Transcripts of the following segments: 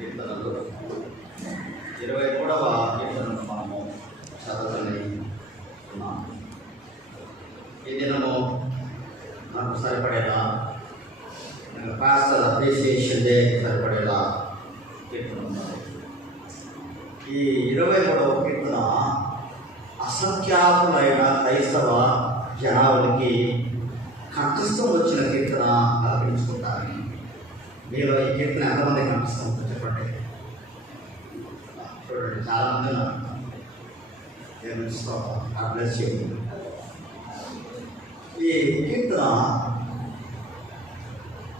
కీర్తనలు 23వ కీర్తనను మనము చదవని ఉన్నాము. ఈ దినము నాకు సరిపడేలా పాస్టర్ అప్రిసియేషన్ డే సరిపడేలా కీర్తన ఉన్నది. ఈ 23వ కీర్తన అసంఖ్యాకులైన క్రైస్తవ జనాలకి కంఠస్థం వచ్చిన కీర్తన అర్పించుకుంటారని మీరు ఈ కీర్తన ఎంతమంది కంఠస్థం చెప్పండి. చూడండి, చాలామంది నేను ఈ కీర్తన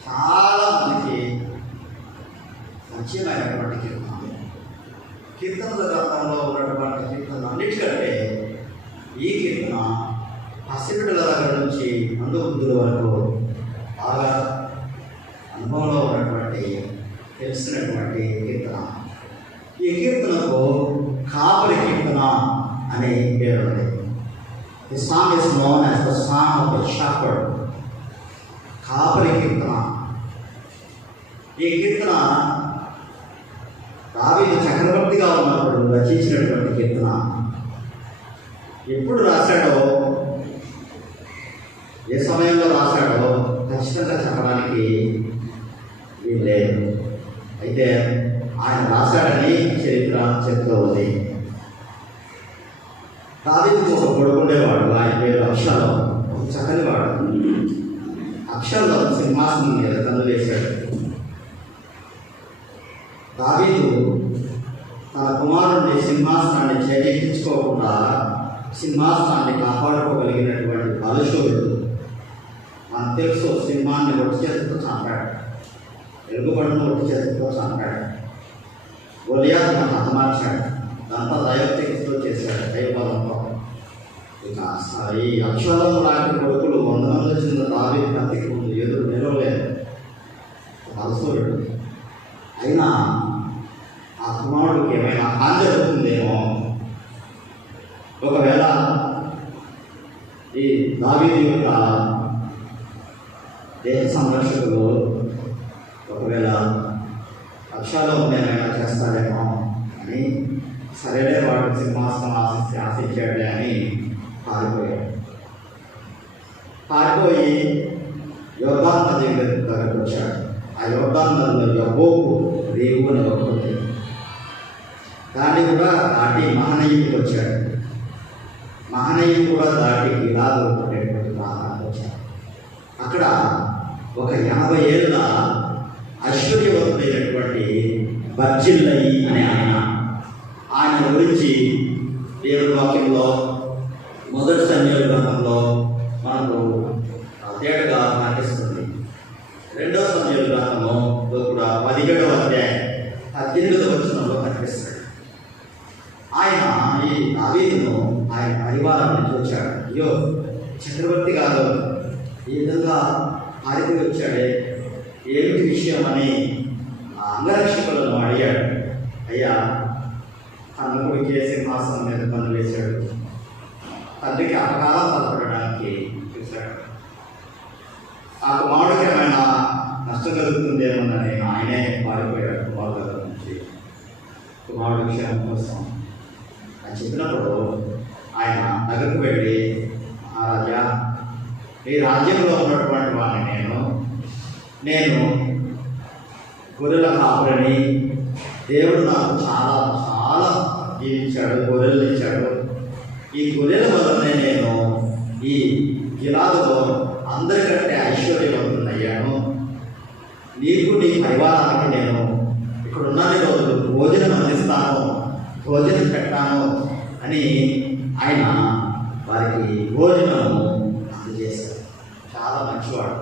చాలా మందికి పరిచయమైనటువంటి కీర్తన. కీర్తనల గ్రంథంలో ఉన్నటువంటి కీర్తన అన్నిటికంటే ఈ కీర్తన పసిబిడ్డల దగ్గర నుంచి మందుబుద్ధుల వరకు బాగా అనుభవంలో ఉన్నటువంటి తెలిసినటువంటి కీర్తన. ఈ కీర్తనకు కాపరి కీర్తన అనే పేరు ఉంది. The song is known as the Song of the Shepherd. కాపరి కీర్తన. ఈ కీర్తన దావీదు చక్రవర్తిగా ఉన్నప్పుడు రచించినటువంటి కీర్తన. ఎప్పుడు రాశాడో, ఏ సమయంలో రాశాడో ఖచ్చితంగా చెప్పడానికి వీల్లేదు. అయితే ఆయన రాశాడని చరిత్ర చెప్తూ ఉంది. దావీదుకు ఒక కొడుకుండేవాడు, ఆయన పేరు అబ్షాలోం. ఒక చక్కనివాడు. అబ్షాలోం సింహాసనం మీద కన్ను వేశాడు. దావీదు తన కుమారుడిని సింహాసనాన్ని చేజించుకోకుండా సింహాసనాన్ని కాపాడుకోగలిగినటువంటి బలశూరుడు. మనకు తెలుసు, సింహాన్ని ఒట్టి చేతితో చంపాడు, ఎలుగుబండును ఒట్టి చేతితో చంపాడు, గొలియాతును హతమార్చాడు, దాంతో దైవశక్తితో చేశాడు, దైవబలంతో. ఇక ఈ అబ్షాలోం లాంటి కొడుకులు 100 మంది వచ్చిన దావీదు కత్తికి ముందు ఎదురు నిలవలేదు, బలశూరుడు. అయినా ఆ కుమారుడికి ఏమైనా హాని జరుగుతుందేమో, ఒకవేళ ఈ దావీదు యొక్క దేశ సంరక్షకులు ఒకవేళ అబ్షాలోం ఏమైనా చేస్తాడేమో అని, సరేలే వాడు సింహాసనం ఆశించాడే అని పారిపోయి యోర్దాను నది దగ్గరకు వచ్చాడు. ఆ యోర్దాను నదిలో యబ్బోకు రేవు అని ఒకటి, దాన్ని కూడా దాటి మహనయీకి వచ్చాడు. మహనయీకి కూడా దాటి గిలాదు అనేటువంటి ప్రాంతానికి వచ్చాడు. అక్కడ ఒక 80 ఏళ్ళ ఐశ్వర్యవంతుడైనటువంటి బర్జిల్లయి అనే ఆయన గురించి దేవుడి వాక్యంలో మొదటి సమూయేలు గ్రంథంలో మనకు తేటగా కనిపిస్తుంది. 2వ సమూయేలు గ్రంథంలో కూడా 17వ అధ్యాయం 18వ వచనంలో కనిపిస్తాడు. ఆయన ఈ దావీదును ఆయన పరివారం నుంచి వచ్చాడు. అయ్యో, చక్రవర్తి కాదు, ఈ విధంగా పారిపోయి వచ్చాడే, ఏమిటి విషయం అని ఆ అంగరక్షకులను అడిగాడు. అయ్యా, తన కొడుకు సింహాసనం మీద పనులు వేశాడు, తండ్రికి అపకారం తలపడడానికి చూశాడు, ఆ కుమారుడికి ఏమైనా నష్టం కలుగుతుందేమోనని ఆయనే పారిపోయాడు కుమారుడు దగ్గర నుంచి, కుమారుడు విషయం కోసం అని చెప్పినప్పుడు ఆయన దగ్గరకు వెళ్ళి, మహారాజా, ఈ రాజ్యంలో ఉన్నటువంటి వాడిని నేను గొర్రెల కాపురని, దేవుడు నాకు చాలా చాలా జీవించాడు, గొర్రెలు ఇచ్చాడు. ఈ గొర్రెల వల్లనే నేను ఈ గిలాదులో అందరికంటే ఐశ్వర్యవంతుడయ్యాను. నీకు నీ పరివారానికి నేను ఇక్కడ ఉన్నన్ని రోజులు భోజనం అందిస్తాను, భోజనం పెట్టాను అని ఆయన వారికి భోజనము అందజేశాడు. చాలా మంచివాడు.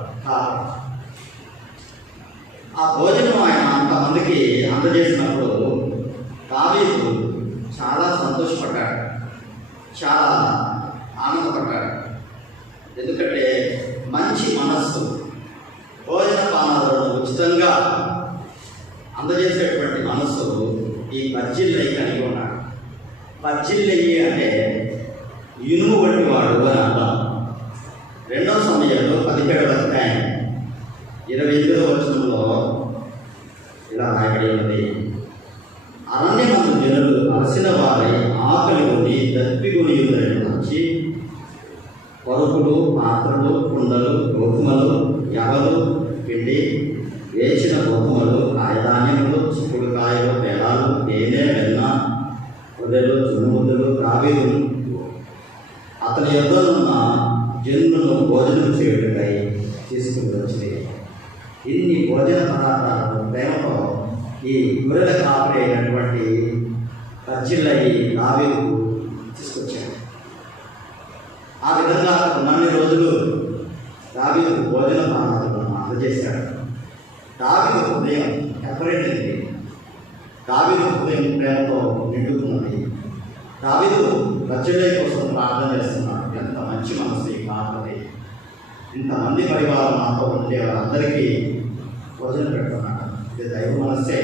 ఆ భోజనం ఆయన అంతమందికి అందజేసినప్పుడు దావీదు చాలా సంతోషపడ్డాడు, చాలా ఆనందపడ్డాడు. ఎందుకంటే మంచి మనస్సు, భోజన పానాలను ఉచితంగా అందజేసేటువంటి మనస్సు ఈ బర్జిల్లయి కలిగి ఉన్నాడు. బర్జిల్లయి అంటే ఇనుము వంటి వాడు అని అంటాం. 2వ సమూయేలు 17వ అధ్యాయం 28వ వచనంలో ఇలా రాయబడి ఉన్నది. అరణ్యమందు జనులు అలసిన వారై ఆకలి కొని దప్పికొని వచ్చి పరుపులు, పాత్రలు, కుండలు, గోధుమలు, యవలు, పిండి, వేచిన గోధుమలు, కాయధాన్యములు, చిక్కుడుకాయలు, పేలాలు, తేనె, వెన్న, పొదలు, చున్నుముద్దలు, ద్రావీలు అతని యొద్దనున్న జనులను భోజనం చేయుటకై తీసుకుని వచ్చింది. ఇన్ని భోజన పదార్థాలను ప్రేమతో ఈ గొర్రెల కాపరి అయినటువంటి బర్జిల్లయి దావీదుకు తీసుకొచ్చాడు. ఆ విధంగా ఉన్నన్ని రోజులు దావీదుకు భోజన పదార్థాలను అందజేశాడు. దావీదు హృదయం ఎప్పటింది, దావీదు హృదయం ప్రేమతో నిండుకున్నది. దావీదు బర్జిల్లయి కోసం ప్రార్థన చేస్తున్నాడు. ఎంత మంచి మనసు ఈ కాపరి, ఇంతమంది పరివారం నాతో ఉండే వారందరికీ భోజనం పెడుతున్నాడు. ఇది దైవ మనస్సే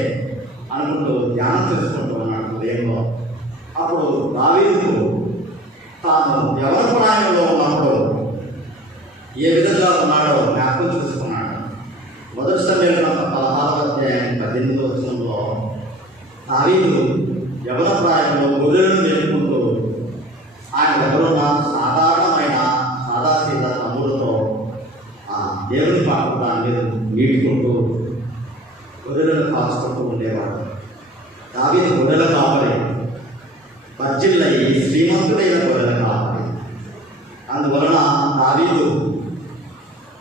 అనుకుంటూ ధ్యానం చేసుకుంటూ ఉన్నాడు హృదయంలో. అప్పుడు దావీదు తాను ఎవరి ప్రాయంలో ఉన్నప్పుడు ఏ విధంగా ఉన్నాడో జ్ఞాపకం చేసుకున్నాడు. మొదటి సమయంలో 16వ అధ్యాయం 18వ వచనంలో దావీదు యవన ప్రాయంలో గొర్రెలను మేపుకుంటూ ఆయన ఎవరున్న సాధారణమైన సాదాసీద తమ్ములతో ఆ దేవుని పాట దాని మీద మీటుకుంటూ గొర్రెలను కాచుకుంటూ ఉండేవాడు. దావీదు గొర్రెల కాపరి, బర్జిల్లయి శ్రీమంతుడైన గొర్రెల కాపరి. అందువలన దావీదు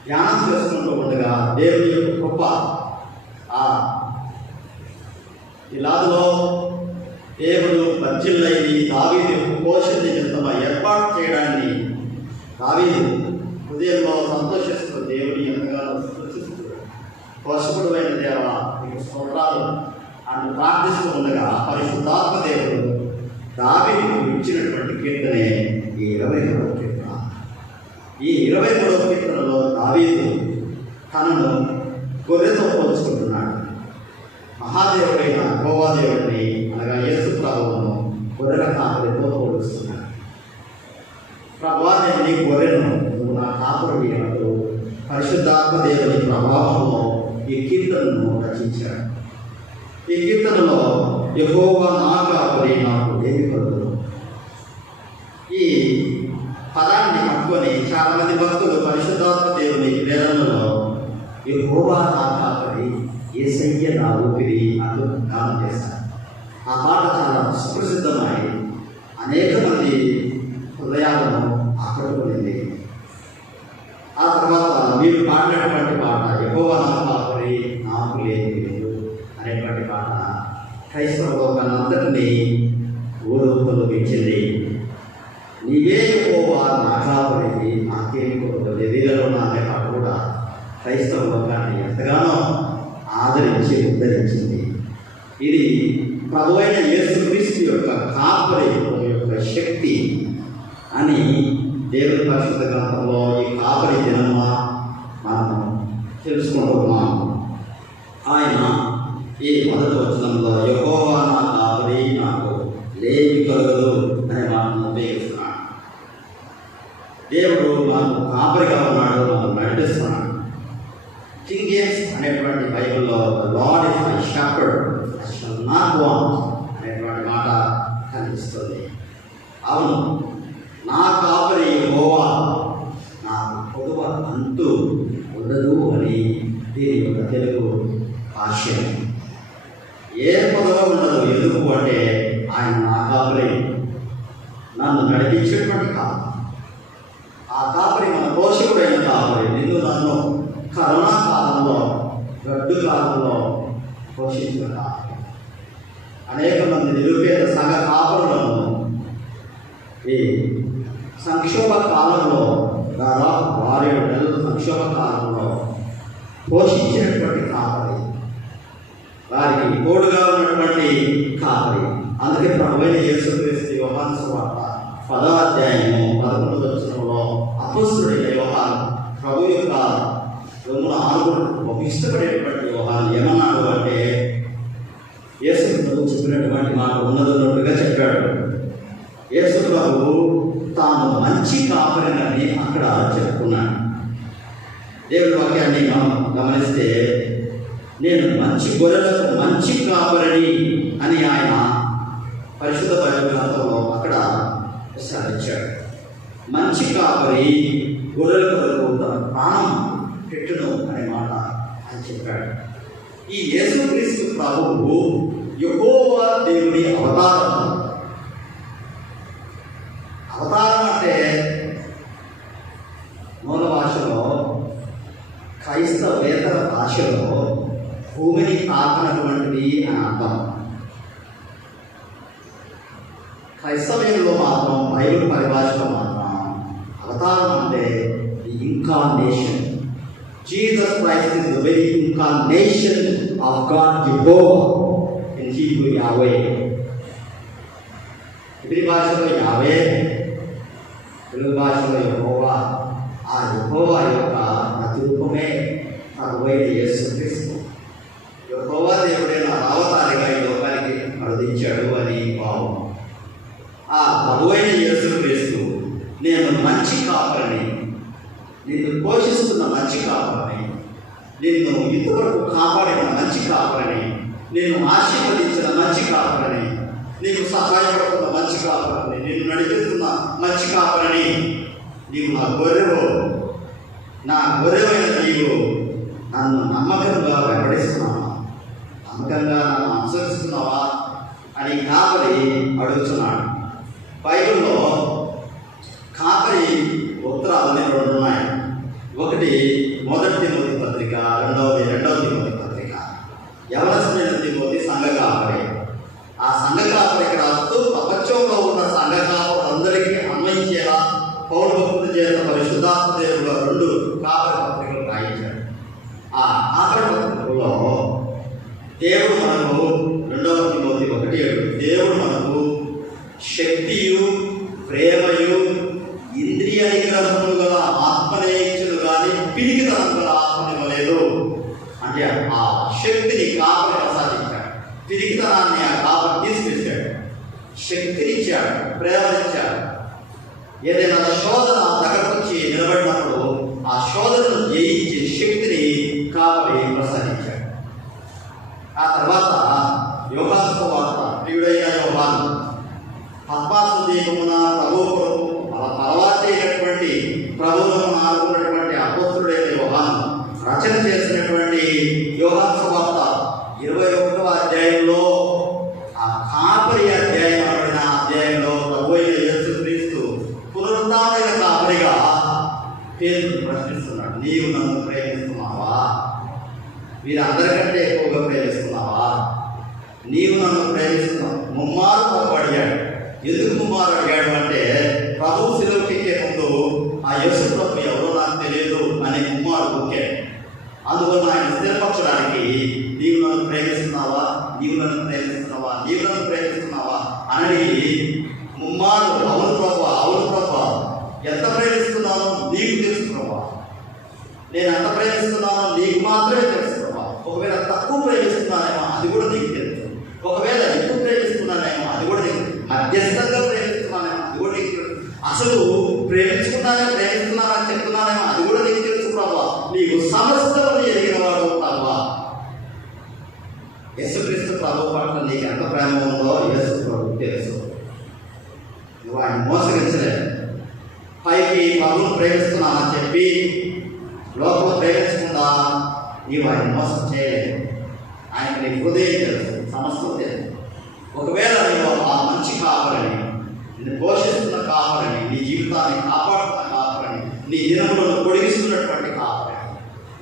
ధ్యానం చేసుకుంటూ ఉండగా దేవుని యొక్క కృప ఆ గిలాదులో దేవుడు బర్జిల్లయి దావీదు యొక్క పోషణ నిమిత్తమై ఏర్పాటు చేయడాన్ని దావీదు హృదయంలో సంతోషిస్తూ దేవుని ఎంతగానో సూచిస్తూ పోషకుడైన దేవ నీకు స్తోత్రాలు అని ప్రార్థిస్తూ ఉండగా పరిశుద్ధాత్మ దేవుడు దావీదుకు ఇచ్చినటువంటి కీర్తనే ఈ 23వ కీర్తన. ఈ 23వ కీర్తనలో దావీదు తనను గొర్రెతో పోల్చుకుంటున్నాడు. మహాదేవుడైన యెహోవా దేవుడిని అనగా యేసు ప్రభువును గొర్రెల కాపరితో పోలుస్తున్నాడు. ప్రభువా, నేను నీ గొర్రెను, నువ్వు నా కాపరివి అంటూ పరిశుద్ధాత్మ దేవుని ప్రభావంలో ఈ కీర్తనను రచించాడు. ఈ కీర్తనలో యెహోవా నా కాపరి, నాకు ఏమి కొరత. ఈ పదాన్ని పట్టుకొని చాలామంది భక్తులు పరిశుద్ధాత్మ దేవుని ప్రేరణలో యెహోవా నా కాపరి, యేసయ్య నా ఊపిరి అంటూ గానం చేశారు. ఆ పాట చాలా సుప్రసిద్ధమై అనేక మంది హృదయాలను ఆకట్టుకునింది. ఆ తర్వాత మీరు పాడినటువంటి పాట యెహోవా నా కాపరి, నాకు లేని లేదు అనేటువంటి పాట క్రైస్తవ లోకానంతటినీ ఊరూపొందించింది. నీవే యెహోవా నా కాపరి, నాకేమి కొరత లేదు అనే పాట కూడా క్రైస్తవ లోకాన్ని ఎంతగానో ఆదరించి ఉద్ధరించింది. ఇది ప్రభు అయిన యేసుక్రీస్తు యొక్క కాపరి యొక్క శక్తి అని దేవుని పరిశుద్ధ గ్రంథంలో ఈ కాపరి దినమా మనం తెలుసుకుంటున్నాం. ఆయన ఈ మొదటి వచనంలో యెహోవా నా కాపరి, నాకు లేమి కలగదు అనే మాటను ఉపయోగిస్తున్నాడు. దేవుడు మనకు కాపరిగా ఉన్నాడు, మనకు నడిపిస్తున్నాడు. కింగ్ జేమ్స్ అనేటువంటి బైబిల్లో lord is my shepherd, I shall not want అనేటువంటి మాట కనిపిస్తుంది. అవును, నా కాపరి యెహోవా, నాకు పొదువ అంతు ఉండదు అని దీని యొక్క తెలుగు భాష్యం. ఏ పొదవ ఉండదు. ఎందుకు అంటే ఆయన నా కాపరి, నన్ను నడిపించేటువంటి కాపరి. ఆ కాపరి మన పోషకుడైన కాపరి. నిన్ను నన్ను కరోనా కాలంలో, గడ్డు కాలంలో పోషించిన కాపరి. అనేక మంది నిరుపేద సంఘ కాపరులను ఈ సంక్షోభ కాలంలో, దాదాపు 6-7 నెలల సంక్షోభ కాలంలో పోషించినటువంటి కాపరి, వారికి తోడుగా ఉన్నటువంటి కాపరి. అందుకే ప్రభువైన యేసుక్రీస్తు యోహాను సువార్త 10వ అధ్యాయము 11వ వచనంలో అపొస్తలుడైన యోహాను ప్రభు యొక్క రొమ్మున ఆనుకున్నట్టు ఇష్టపడేటువంటి యోహాను ఏమన్నాడు అంటే, యేసు ప్రభు చెప్పినటువంటి మాట ఉన్నదన్నట్టుగా చెప్పాడు. యేసు ప్రభు తాను మంచి కాపరిని అక్కడ చెప్పుకున్నాడు. దేవుడి వాక్యాన్ని మనం గమనిస్తే నేను మంచి గొర్రెలకు మంచి కాపరిని అని ఆయన పరిశుద్ధ బైబిల్ గ్రంథంలో అక్కడ విచారించాడు. మంచి కాపరి గొర్రెల కొరకు తన ప్రాణం పెట్టును అనే మాట ఆయన చెప్పాడు. ఈ యేసుక్రీస్తు ప్రభువు యెహోవా దేవుని అవతారం. అవతారం అంటే మూల భాషలో, క్రైస్తవేతర భాషలో భూమిని తాకనటువంటిది అని అర్థం. క్రైస్తవ్యంలో మాత్రం, బైబిల్ పరిభాషలో మాత్రం అవతారం అంటే the incarnation. Jesus Christ is the very incarnation of God Jehovah. In Hebrew యావే. ఇబ్రీ భాషలో యావే, తెలుగు భాషలో యెహోవా. ఆ యెహోవా యొక్క ప్రతిరూపమే ప్రభువైన యేసుక్రీస్తు. యెహోవా దేవుడైన అవతారిగా ఈ లోకానికి అరుదించాడు అని భావం. ఆ ప్రభువైన యేసుక్రీస్తు నేను మంచి కాపరిని, నిన్ను పోషిస్తున్న మంచి కాపరిని, నిన్ను ఇంతవరకు కాపాడిన మంచి కాపరిని, నేను ఆశీర్వదించిన మంచి కాపరిని, నీకు సహాయపడుతున్న మంచి కాపరిని, నిన్ను నడిపిస్తున్న మంచి కాపరిని. నీవు నా గొర్రెవు, నా గొర్రెవైన నీవు నన్ను నమ్మకంగా వెంబడిస్తున్నావా, నమ్మకంగా నన్ను అనుసరిస్తున్నావా అని కాపరి అడుగుతున్నాడు. బైబిల్లో కాపరి ఉత్తరాలని 2 ఉన్నాయి. ఒకటి మొదటి తిమోతి పత్రిక, రెండవ తిమోతి పత్రిక. యవనస్తులైన తిమోతి సంఘ కాపరి. ఆ సంఘ కాపరికి రాస్తూ ప్రపంచంలో ఉన్న సంఘ కాపరులందరికీ అన్వయించేలా పౌలు భక్తుల చేత పరిశుద్ధాత్మ దేవుడు 2 కాపరి పత్రికలు రాయించాడు. ఆ కాపరి పత్రికల్లో దేవుడు మనకు, 2వ తిమోతి 1:7, దేవుడు మనకు శక్తియు ప్రేమయు ఇంద్రియ నిగ్రహములు గల ఆత్మనే ఇచ్చును కానీ పిరికితనం గల ఆత్మనివ్వలేదు. అంటే ఆ శక్తిని కాపరి ప్రసాదించాడు, పిరికితనాన్ని ఆ కాపరి తీసుకొచ్చాడు. శక్తినిచ్చాడు, ప్రేమనిచ్చాడు. ఏదైనా శోధన దగ్గరకొచ్చి నిలబడినప్పుడు ఆ శోధనను జయించే శక్తిని కాపరి ప్రసాదించాడు. ఆ తర్వాత యోహాను సువార్త, ప్రియుడైన యోహాను పద్మాసు దీపమున ప్రభువు కొరకు అలవాటైనటువంటి ప్రభువులను ఆడుకున్నటువంటి అపోస్తుడైన యోహాను రచన చేసినటువంటి యోహాను సువార్త 21వ అధ్యాయంలో, ఆ కాపరి అధ్యాయం అనబడిన అధ్యాయంలో ప్రభువైన యేసుక్రీస్తు పునరుద్ధానమైన కాపరిగా పేతురును ప్రశ్నిస్తున్నాడు. నీవు నన్ను ప్రేమిస్తున్నావా? వీరందరికంటే ఎక్కువగా ప్రేమిస్తున్నావా? నీవు నన్ను ప్రేమిస్తున్నావు. ముమ్మారు ప్రభు అడిగాడు. ఎందుకు ముమ్మారు అడిగాడు అంటే, ప్రభు శిలువకెక్కే ముందు ఆ యేసు ప్రభు ఎవరో నాకు తెలియదు అని ముమ్మారు ఒక్కాడు. అందువల్ల ఆయన స్థిరపరచడానికి నీవు నన్ను ప్రేమిస్తున్నావా, నీవు నన్ను ప్రేమిస్తున్నావా, నీవు నన్ను ప్రేమిస్తున్నావా అని ముమ్మారు అవును ప్రభు, అవును ప్రభు, ఎంత ప్రేమిస్తున్నానో నీకు తెలుసు ప్రభు, నేను ఎంత ప్రేమిస్తున్నానో నీకు మాత్రమే తెలుసు ప్రభు. ఒకవేళ తక్కువ ప్రేమిస్తున్నానేమో అది కూడా నీకు తెలుసు, ఒకవేళ ఎక్కువ ప్రేమిస్తున్నానేమో అది కూడా నీకు, మధ్యస్థంగా ప్రేమిస్తున్నానేమో అది కూడా నీకు తెలుసు, అసలు ప్రేమిస్తున్నానని చెప్తున్నానేమో అది కూడా నీకు తెలుసు ప్రభు. నీకు సమస్తము ఎరిగిన వాడు ప్రభు. యేసుక్రీస్తు ప్రభు పట్ల నీకు ఎంత ప్రేమ ఉందో యేసు ప్రభు తెలుసు. నువ్వు ఆయన మోసగించలేదు. పైకి ప్రభువును ప్రేమిస్తున్నానని చెప్పి లోపల ప్రేమించకుండా నీవు ఆయన మోసం చేయలేదు. ఆయన నీ హృదయం తెలుసు, సమస్తం తెలుసు. ఒకవేళ నీవు ఆ మంచి కాపరిని, నిన్ను పోషిస్తున్న కాపరిని, నీ జీవితాన్ని కాపాడుతున్న కాపరిని, నీ దినములను పొడిగిస్తున్నటువంటి కాపరిని,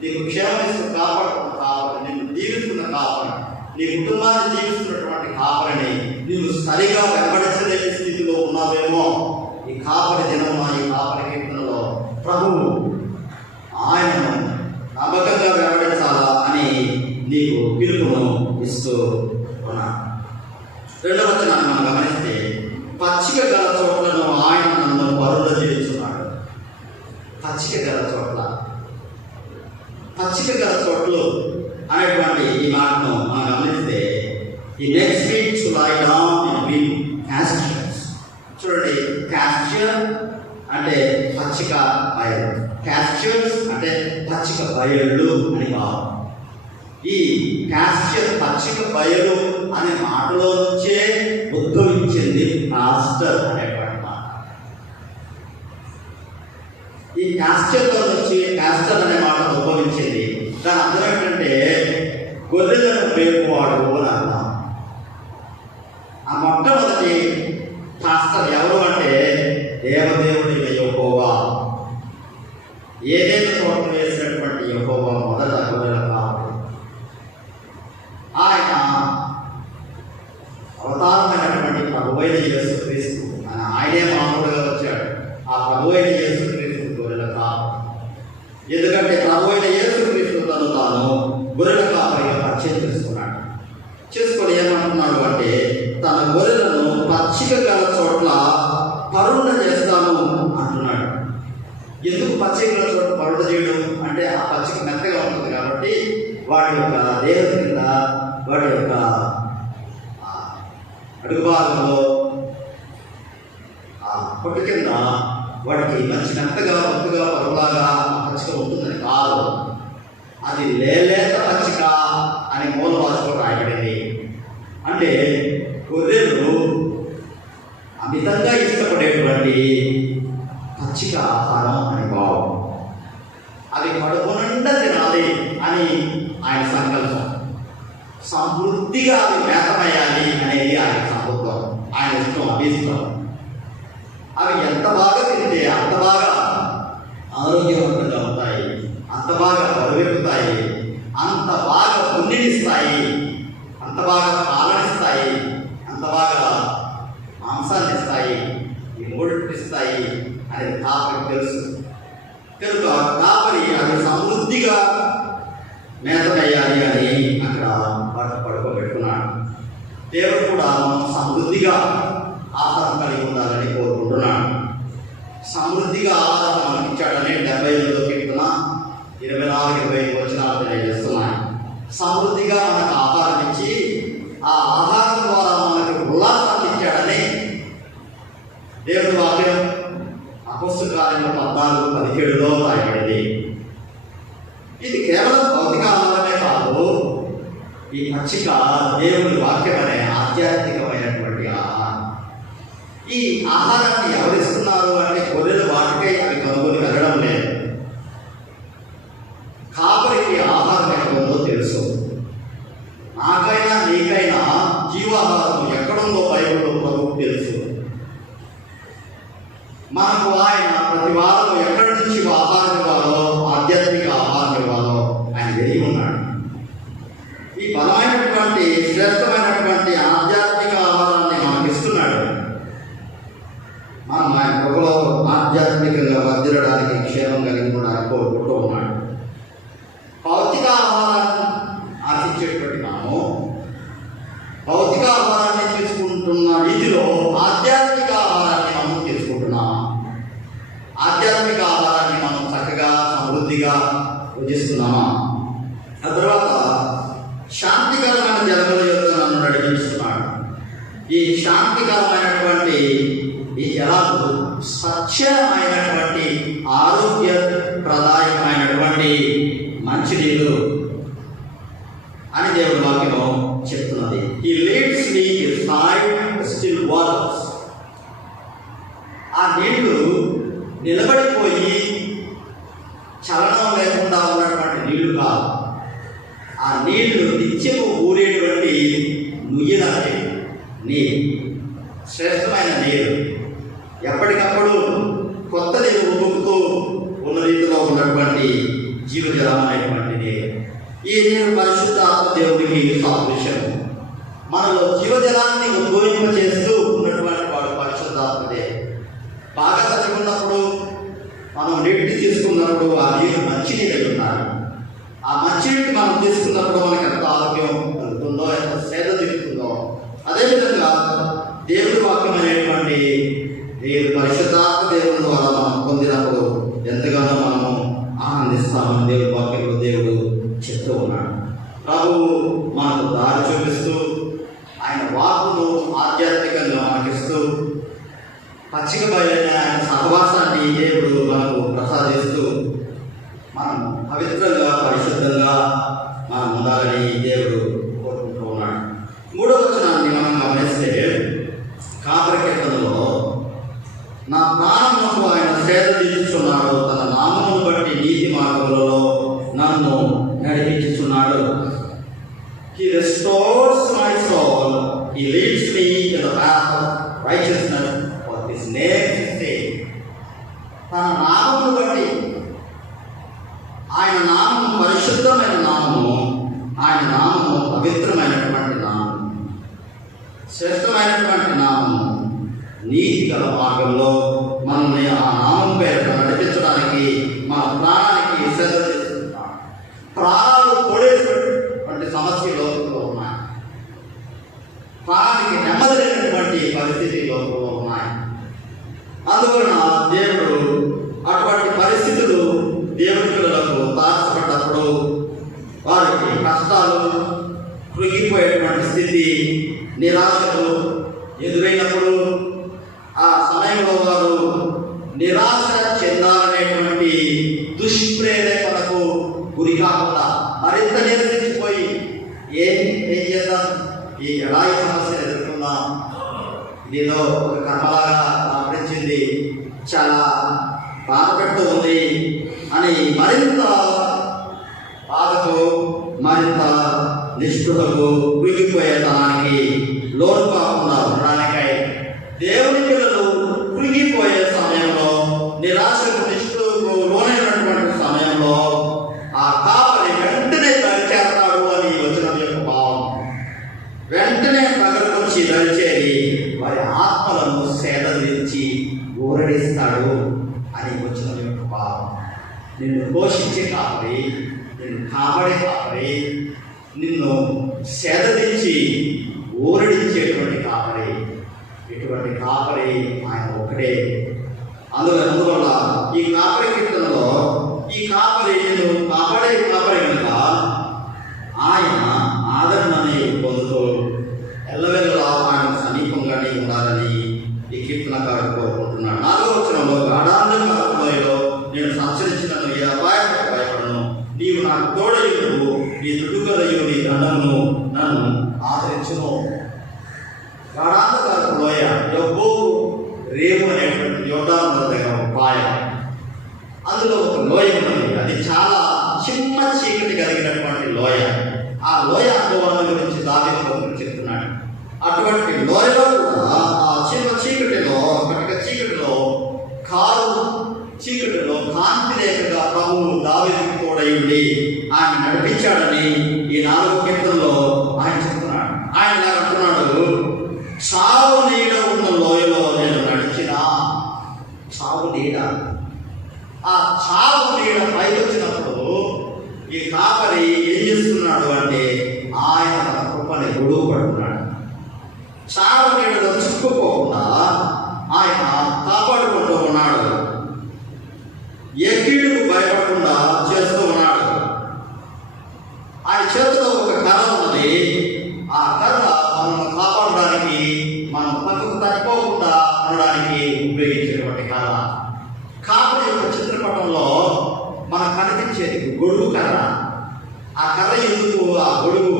నీకు క్షేమమిస్తూ కాపాడుతున్న కాపరిని, నిన్ను దీవిస్తున్న కాపరిని, నీ కుటుంబాన్ని జీవిస్తున్నటువంటి కాపరిని నీవు సరిగా వెంబడించలేని స్థితిలో ఉన్నావేమో, ఈ కాపరి దినమున, ఈ కాపరి కీర్తనలో ప్రభువు ఆయనను నమ్మకంగా వెంబడించాలా అని నీకు పిలుపును ఇస్తూ ఉన్నాడు. 2వ వచనాన్ని మనం గమనిస్తే, పచ్చిక గల చోట్లను ఆయన నన్ను పరుల చేస్తున్నాడు. పచ్చిక గల చోట్ల, పచ్చిక గల చోట్లు అనేటువంటి ఈ మాటను మనం గమనిస్తే, ఈ next week to lie down in green pastures. చూడండి, పాస్చర్ అంటే పచ్చిక బయలు, పాస్చర్స్ అంటే పచ్చిక బయళ్ళు అని భావం. ఈ పాస్చర్ పచ్చిక బయలు అనే మాటలో నుంచే ఉద్భవించింది పాస్టర్ అనేటువంటి మాట. ఈ పాస్చర్లో నుంచి పాస్టర్ అనే మాట ఉద్భవించింది. దాని అర్థం ఏంటంటే గొర్రెలను మేపువాడు అని అర్థం. ఆ మొట్టమొదటి పాస్టర్ ఎవరు అంటే దేవదేవుడి యెహోవా. ఏదైనా తోట వేసినటువంటి యెహోవా మొదట గొర్రెల కాపరి. ఆయన అవతారమైనటువంటి ప్రభువైన యేసుక్రీస్తు, ఆయనే మానవుడుగా వచ్చాడు. ఆ ప్రభువైన యేసుక్రీస్తు గొర్రెల కాపరి. ఎందుకంటే ప్రభువైన యేసుక్రీస్తు తను తాను గొర్రెల కాపరిగా పరిచయం చేసుకున్నాడు. చేసుకొని ఏమంటున్నాడు అంటే తన గొర్రెలను పచ్చిక గల చోట్ల పరుండ చేస్తాను అంటున్నాడు. ఎందుకు పచ్చిక గల చోట్ల పరుండ చేయడం అంటే ఆ పచ్చిక మెత్తగా ఉంటుంది కాబట్టి వాటి యొక్క దేహం కింద, వాటి యొక్క అడుగు భాగంలో, ఆ పొట్టు కింద వాటికి మంచి మెత్తగా ఒత్తుగా పరులాగా పచ్చిక ఉంటుందని కాదు. అది లేలేత పచ్చిక అని మూల భాషలో రాయబడింది. అంటే గొర్రెలు అమితంగా ఇష్టపడేటువంటి పచ్చిక ఆహారం అని భావం. అవి కడుపు నిండా తినాలి అని ఆయన సంకల్పం. సమృద్ధిగా అవి మేతమయ్యాలి అనేది ఆయన సంకల్పం, ఆయన ఇష్టం, అభిష్టం. అవి ఎంత బాగా తింటే అంత బాగా ఆరోగ్యవంతంగా ఉంటాయి, అంత బాగా బరువెక్కుతాయి, అంత బాగా పుణ్యనిస్తాయి, అంత బాగా పాలనిస్తాయి, అంత బాగా మాంసాన్ని ఇస్తాయి, ఈ మూడిటిని ఇస్తాయి అనేది కాపరికి తెలుసు. కనుక కాపరి అది సమృద్ధిగా మేతమయ్యాలి అని అక్కడ పడుకోబెట్టుకున్నాడు. దేవుడు కూడా మనం సమృద్ధిగా ఆహారం కలిగి ఉండాలని కోరుకుంటున్నాడు. సమృద్ధిగా ఆహారం మనకి ఇచ్చాడని 78వ కీర్తన 24-25 వచనాలు తెలియజేస్తున్నాయి. సమృద్ధిగా మనకు ఆహారం ఇచ్చి ఆ ఆహారం ద్వారా మనకు ఉల్లాసాన్ని ఇచ్చాడని దేవుడి వాక్యం అపొస్తలుల కార్యములు 14-17లో రాయబడింది. ఇది కేవలం భౌతిక ఆహారమే కాదు, ఈ పచ్చిక దేవుడి వాక్యం అనే ఆధ్యాత్మికమైనటువంటి ఆహారం. ఈ ఆహారాన్ని ఎవరిస్తున్నారు అంటే గొర్రెలు వాటికై అవి కనుగొని వెళ్ళడం లేదు. కాపరికి ఆహారం ఎక్కడ ఉందో తెలుసు. నాకైనా నీకైనా జీవాహారం ఎక్కడుందో బైబిల్లో ప్రభువుకు తెలుసు. మనకు ఆయన ప్రతి వారం ఎక్కడి నుంచి ఆహారం ఇవ్వాలో, ఆధ్యాత్మిక ఆహారం ఇవ్వాలో ఆయన ఎరిగి ఉన్నాడు. ఈ బలమైనటువంటి శ్రేష్టమైనటువంటి ఆధ్యాత్మిక ఆహారాన్ని మనకు ఇస్తున్నాడు. మనం ఆయన ప్రభులో ఆధ్యాత్మికంగా వర్ధిల్లడానికి, క్షేమం కలిగి ఉండడానికి కోరుకుంటూ ఉన్నాడు. భౌతిక ఆహారాన్ని ఆశించేటువంటి మనము భౌతిక ఆహారాన్ని తీసుకుంటున్న రీతిలో ఆధ్యాత్మిక ఆహారాన్ని మనం తీసుకుంటున్నాం. ఆధ్యాత్మిక ఆహారాన్ని మనం చక్కగా సమృద్ధిగా భుజిస్తున్నామా? ఆ తర్వాత శాంతికరమైన జలముల యొక్క నన్ను నడిపిస్తున్నాడు. ఈ శాంతికరమైనటువంటి ఈ జలాలు స్వచ్ఛమైనటువంటి ఆరోగ్యప్రదాయకమైనటువంటి మంచినీళ్ళు అని దేవుడి వాక్యం చెప్తున్నది. He leads me beside still waters. ఆ నీళ్లు నిలబడిపోయి చలనం లేకుండా ఉన్నటువంటి నీళ్లు కాదు. ఆ నీళ్లు నిత్యము ఊరేటువంటి నుయ్యలాంటి నీరు, శ్రేష్టమైన నీరు, ఎప్పటికప్పుడు కొత్త నీరు ఉబ్బుకుతూ ఉన్న రీతిలో ఉన్నటువంటి జీవజలం అనేటువంటి నీరు. ఈ నీరు పరిశుద్ధాత్మ దేవుడికి సాదృశ్యం. మనలో జీవజలాన్ని ఉద్భవింపచేస్తూ ఉన్నటువంటి వాడు పరిశుద్ధాత్మ దేవుడు. బాగా చదువుకున్నప్పుడు మనం నీటిని తీసుకున్నప్పుడు ఆ నీరు మంచినీరు అయి ఉండాలి. ఆ మంచినీటిని మనం తీసుకున్నప్పుడు మనకు ఎంత ఆరోగ్యం కలుగుతుందో, ఎంత సేద తీరుతుందో, అదేవిధంగా దేవుడి వాక్యం అనేటువంటి నీరు పరిశుద్ధాత్మ దేవుడి ద్వారా మనం పొందినప్పుడు ఎంతగానో మనము ఆనందిస్తామని దేవుడి వాక్యంలో దేవుడు చెప్తూ ఉన్నాడు. ప్రభువు మనకు దారి చూపిస్తూ ఆయన వాక్కును ఆధ్యాత్మికంగా మనకిస్తూ పచ్చిక బయలైన ఆయన సహవాసాన్ని దేవుడు మనకు ప్రసాదిస్తూ మనం పవిత్రంగా, పరిశుద్ధంగా మనం ఉండాలని He leads me in the path of righteousness for His name's sake. తన నామమును బట్టి, ఆయన నామము పరిశుద్ధమైన నామము, ఆయన నామము పవిత్రమైనటువంటి నామము, శ్రేష్టమైనటువంటి నామము. నీతి గల మార్గంలో మనల్ని ఆ నామం పేరు నడిపించడానికి మన ప్రాణానికి శ్రద్ధ తీసుకుంటాం. ప్రాణాలు తోడేసినటువంటి సమస్యలో ఉన్నాయి, ప్రాణానికి నెమ్మది లేనటువంటి పరిస్థితిలో ఉన్నాయి. అందువలన దేవుడు అటువంటి పరిస్థితులు దేవుడి పిల్లలకు తారసపడ్డప్పుడు, వారికి కష్టాలు, కృంగిపోయేటువంటి స్థితి, నిరాశలు ఎదురైనప్పుడు ఆ సమయంలో వారు నిరాశ చెందాలనేటువంటి దుష్ప్రేరేపణకు గురి కాకుండా మరింత నిరసించిపోయి ఏం చేద్దాం, ఈ ఎడారి సమస్యను ఎదుర్కొందాం, ఇదేదో ఒక కర్మలాగా ఆవరించింది, చాలా బాధ పెడుతూ ఉంది అని మరింత బాధకు, మరింత నిష్ఠులకు, కృంగిపోయేతనానికి లోను కాకుండా ఉండడానికై దేవుని పిల్లలు కృంగిపోయే సమయంలో, నిరాశకు, నిష్ఠులకు లోనైనటువంటి సమయంలో ఆ కాపరి వెంటనే దరిచేస్తాడు అని వచనం యొక్క భావం. వెంటనే పగలకొచ్చి దరిచేరి వారి ఆత్మలను సేదరించి ఊరడిస్తాడు అని వచనం యొక్క భావం. నిన్ను పోషించే కాపరి, నిన్ను కాపాడే కాపరి, నిన్ను సేదరించి ఊరడించేటువంటి కాపరి, ఇటువంటి కాపరి ఆయన ఒకటే. అందువల్ల ఈ కాపరి కీర్తనలో ఈ కాపరి నిన్ను కాపాడే కాపరి కనుక ఆయన ఆదరణని పొందుతూ ఎల్లవెల్లలా ఆయన సమీపంగా ఉండాలని ఈ కీర్తనకారుడు కోరుకుంటున్నాడు. 4వ వచనంలో, గాఢాంధకారములో నేను సంచరించినను ఏ అపాయానికి భయపడను, నీవు నాకు తోడయుడు, నీ దుడ్డుకరయు నీ దండమును నన్ను ఆదరించును. గాఢాంధకారపు లోయ, యబ్బోకు రేవు అనేటువంటి యోర్దాను దగ్గర ఒక పాయ, అందులో ఒక లోయ ఉన్నది. అది చాలా చిన్న చీకటి కలిగినటువంటి లోయ. ఆ లోయ అనుభవాల గురించి దావీదు చెప్తున్నాడు. అటువంటి లోయలో కూడా ఆ చిన్న చీకటిలో, కటిక చీకటిలో, కారు చీకటిలో కాంతి రేఖగా ప్రభువు దావీదుకు తోడయుండి ఆయన నడిపించాడని ఈ 4వ కీర్తనలో ఆయన చెప్తున్నాడు. ఆయన అంటున్నాడు, చావు నీడ ఉన్న లోయలో నేను నడిచినా, చావు నీడ, ఆ చావు నీడ పైకి వచ్చినప్పుడు ఈ కాపరి ఏం చేస్తున్నాడు అంటే ఆయన తన కృపని గొడుగు పడుతున్నాడు. చావు నీడలో చిక్కుకోకుండా ఆయన కాపాడుకుంటూ ఉన్నాడు. ఏ కీడుకు భయపడకుండా చేస్తూ ఉన్నాడు. ఆయన చేతిలో ఒక కర్ర ఉన్నది. ఆ కర్ర మనల్ని కాపాడడానికి, మనం పక్కకు తట్టుకోకుండా ఉండడానికి ఉపయోగించేటువంటి కర్ర. కాపరి యొక్క చిత్రపటంలో మనకు కనిపించేది గొడుగు కర్ర. ఆ కర్ర ఎందుకు, ఆ గొడుగు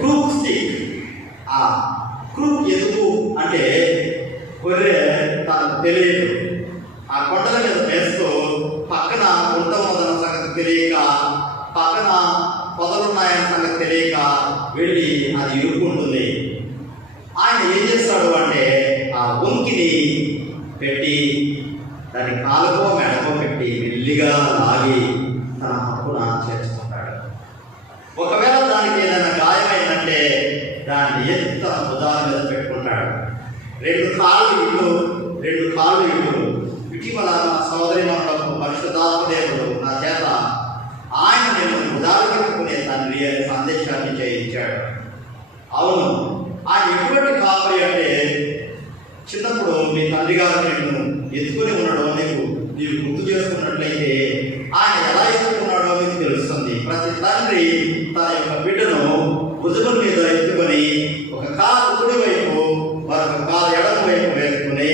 క్రూక్ స్టిక్. ఆ క్రూక్ ఎందుకు అంటే గొర్రె తనకు తెలియదు, ఆ కొండల మీద వేస్తూ పక్కన గుంట మొదల సంగతి తెలియక, పక్కన పొదలున్నాయన్న సంగతి తెలియక వెళ్ళి అది ఇరుక్కుంటుంది. ఆయన ఏం చేస్తాడు అంటే ఆ వంకిని పెట్టి దాని కాలుకో మెడకో పెట్టి మెల్లిగా లాగి తన హక్కున చేర్చుకుంటాడు. ఒకవేళ దానికి ఏదైనా గాయమైందంటే దాన్ని ఎత్తి తన భుజాల మీద పెట్టుకుంటాడు. 2 కాళ్ళు ఇటు. ఇటీవల నా సోదరి మనకు పరిశుద్ధాత్మ దేవుడు నా చేత ఆయన నేను భుజాలు పెట్టుకునే తండ్రి అనే సందేశాన్ని చేయించాడు. అవును, ఆయన ఎటువంటి కాపరి అంటే చిన్నప్పుడు మీ తండ్రి గారు నిన్ను ఎత్తుకుని ఉండడం నీవు గుర్తు చేసుకున్నట్లయితే ఆయన ఎలా ఎత్తుకున్నాడో మీకు తెలుస్తుంది. ప్రతి తండ్రి తన యొక్క బిడ్డను భుజముల మీద ఎత్తుకొని ఒక కాలు కుడి వైపు, మరొక కాలు ఎడమ వైపు వేసుకుని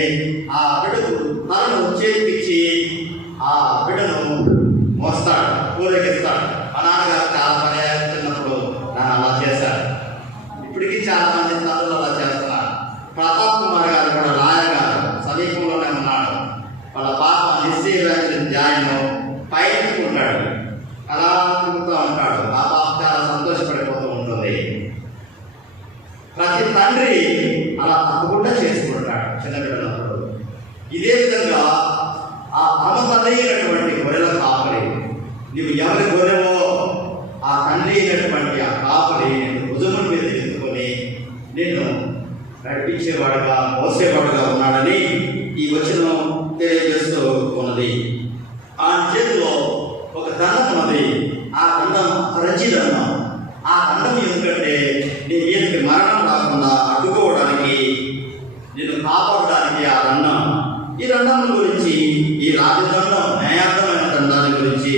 ఆ బిడ్డకు తనను చేతికిచ్చి ఆ బిడ్డను మోస్తాడు, ఊరేగిస్తాడు. మా నాన్నగారు చాలా పని చిన్నప్పుడు నన్ను అలా చేశాడు. ఇప్పటికీ చాలా మంది తల్లులు అలా చేస్తున్నారు. ప్రతాప్ కుమార్ గారు కూడా లాయర్ గారు సమీపంలోనే ఉన్నాడు. వాళ్ళ పాప నిశ్చయం జాయిన్ పైకుంటాడు, అలా తిరుగుతూ ఉంటాడు. ఆ పాప చాలా సంతోషపడిపోతూ ఉంటుంది. ప్రతి తండ్రి అలా తప్పకుండా చేసుకుంటాడు చిన్నపిల్లలప్పుడు. ఇదే విధంగా ఆ తండ్రి అయినటువంటి గొర్రెల కాపరి, నీవు ఎవరి గొర్రెవో ఆ తండ్రి అయినటువంటి ఆ కాపరి నేను భుజముల మీద ఎత్తుకొని నిన్ను నడిపించేవాడుగా మోసేవాడుగా ఉన్నాడని ఈ వచనం తెలియజేస్తూ ఉన్నది. ఆ చేతిలో ఒక దండం ఉన్నది. ఆ దండం రంజిదండం. ఆ దండం ఎందుకంటే నీ మీదకి మరణం రాకుండా అడ్డుకోవడానికి, నిన్ను కాపాడడానికి ఆ దండం. ఈ దండం గురించి, ఈ రాజదండం న్యాయార్థమైన దండాన్ని గురించి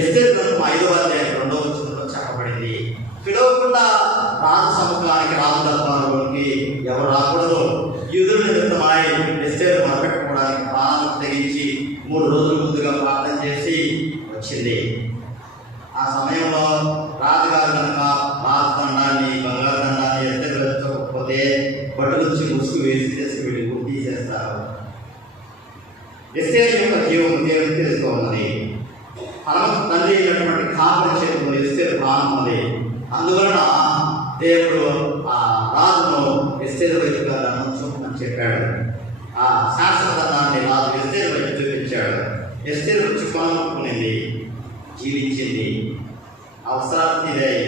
ఎస్తేరు గ్రంథం 5వ అధ్యాయం 2వ వచనంలో చెప్పబడింది. పిలవకుండా రాజు సముఖానికి, రాజు దర్బారులోకి ఎవరు రాకూడదు. యూదుల నిమిత్తమై ఎస్తేరు మొదలుపెట్టుకోవడానికి ప్రాణాలకు తెగించి 3 రోజుల ముందుగా ప్రార్థన చేసి వచ్చింది. ఆ సమయంలో రాజుగారు కనుక రాజదండాన్ని, బంగారు దండాన్ని ఎస్తేరు వెచ్చకపోతే బట్టలు నుంచి ముసుగు వేసి వీళ్ళు గుర్తు తీసేస్తారు. ఎస్తేరు యొక్క జీవం దేవుడు తెలుస్తూ ఉన్నది. పరమ తండ్రి అయినటువంటి కాపరి చేతిలో ఎస్తేరు ప్రాణం ఉన్నది. అందువలన దేవుడు ఆ రాజును ఎస్తేరు వైపుగా దండం చూపమని చెప్పాడు. ఆ శాస్త్రదండాన్ని రాజు ఎస్తేరు వైపు చూపించాడు. ఎస్తేరు వచ్చి కొనుక్కునింది, జీవించింది, అవసరాలు తీరాయి.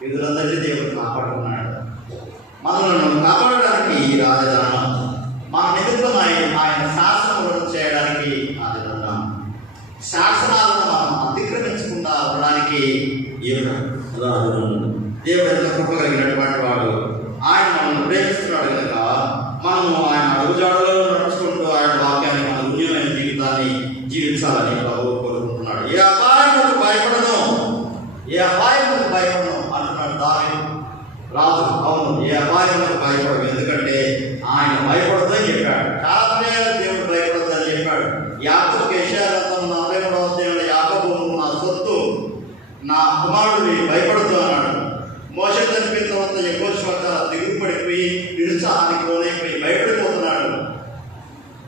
వీరులందరినీ దేవుడు కాపాడుకున్నాడు. మనలను కాపాడడానికి ఈ రాజధానం, మన నిమిత్తం ఆయన శాసనములను చేయడానికి రాజధానం, శాసనాలను మనం అతిక్రమించకుండా ఉండడానికి ఈ రాజధానం. దేవుడు ఎంత కృపగలిగినటువంటి వాడు. ఆయన మనల్ని ప్రేమిస్తున్నాడు కనుక మనము ఆయన అడుగుజాడలో నడుచుకుంటూ ఆయన వాక్యాన్ని, మన పుణ్యమైన జీవితాన్ని జీవించాలని ప్రభువు కోరుకుంటున్నాడు. ఏ అపాయములకు భయపడను, ఏ అపాయములకు భయపడను అంటున్నాడు దావీదు రాజు. అవును, ఏ అపాయములకు భయపడదు, ఎందుకంటే ఆయన భయపడదని చెప్పాడు. చాలా సమయాలు దేవుడు భయపడదని చెప్పాడు. యాకోబుకి యెషయా గ్రంథం 43వ అధ్యాయంలో యాకోబు నా సొత్తు, నా కుమారుడిని భయపడదు అన్నాడు. మోషే చనిపోయిన తర్వాత యెహోషువ దిగులు పడిపోయి నిరుత్సాహానికి లోనైపోయి భయపడిపోతున్నాడు.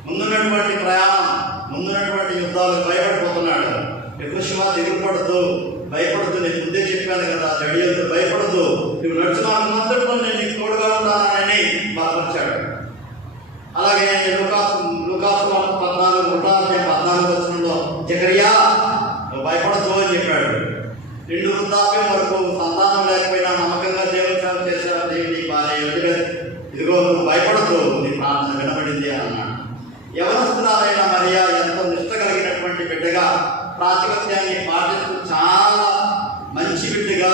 ముందున్నటువంటి ప్రయాణం, ముందున్నటువంటి యుద్ధాలకు భయపడిపోతున్నాడు. యెహోషువ దిగులు పడద్దు, భయపడద్దు, నేను ముందే చెప్పాను కదా, గడియలతో భయపడద్దు, నువ్వు నడుచున్న అంతట్లో నేను నీకు తోడుగా ఉంటానని బలపరిచాడు. అలాగే లూకాసు 14 వచనంలో జకరియా నువ్వు భయపడద్దు అని చెప్పాడు. నిండు వృద్ధాప్యం వరకు సంతానం లేకపోయినా నమ్మకంగా దేవుని సేవ చేశాడు. దేవుని భార్య ఇదిగో నువ్వు భయపడద్దు, నీ ప్రార్థన వినబడింది అన్నాడు. యవనస్తురాలైన మరియా ఎంతో నిష్ట కలిగినటువంటి బిడ్డగా, ప్రాతిపత్యాన్ని పాటిస్తూ చాలా మంచి బిడ్డగా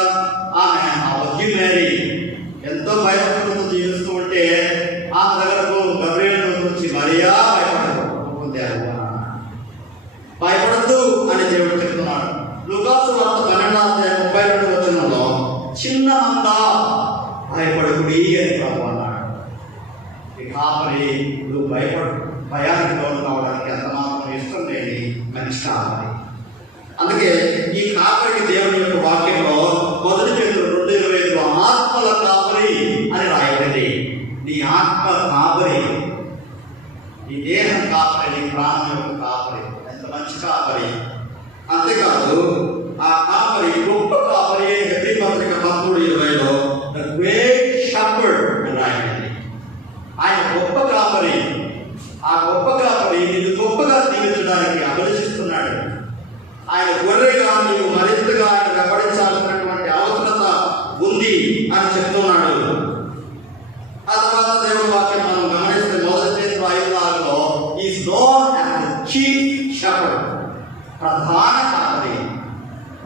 ఆమె ఆ వర్జిన్ మేరీ ఎంతో భయపడుతూ జీవిస్తూ ఉంటే ఆమె దగ్గరకు గబ్రియల్ వచ్చి మరియా భయపడద్దు అని దేవుడు చెప్తున్నాడు. లూకాసు వార్త 12:32 వచనంలో చిన్న మంద భయపడకుడి అని ప్రభు అన్నాడు. ఈ కాపరి నువ్వు భయానికి లోను కావడానికి ఎంత మాత్రం ఇష్టం లేని మనిషి కావాలి. అందుకే ఈ కాపరికి దేవుని యొక్క వాక్యంలో 1 పేతురు 2:25 ఆత్మల కాపరి అని రాయబడింది. నీ ఆత్మ కాపరి, నీ దేహం కాపరి, నీ ప్రాణం యొక్క కాపరి. ఎంత మంచి కాపరి! అంతేకాదు ఆ కాపరి గొప్ప కాపరి. హెబ్రీ పత్రిక 13:20లో ద గ్రేట్ షెపర్డ్ అని రాయబడింది. ఆయన గొప్ప కాపరి. ఆ గొప్ప కాపరి నిన్ను గొప్పగా దీవించడానికి అభిలషిస్తున్నాడు. ఆయన గొర్రెగా నీవు మరింతగా ఆయన వెంబడించాల్సినటువంటి అవసరత ఉంది అని చెప్తున్నాడు. ఆ తర్వాత దేవుని వాక్యం మనం గమనిస్తే 1 పేతురు 5:4లో is known as the chief shepherd, ప్రధాన కాపరి,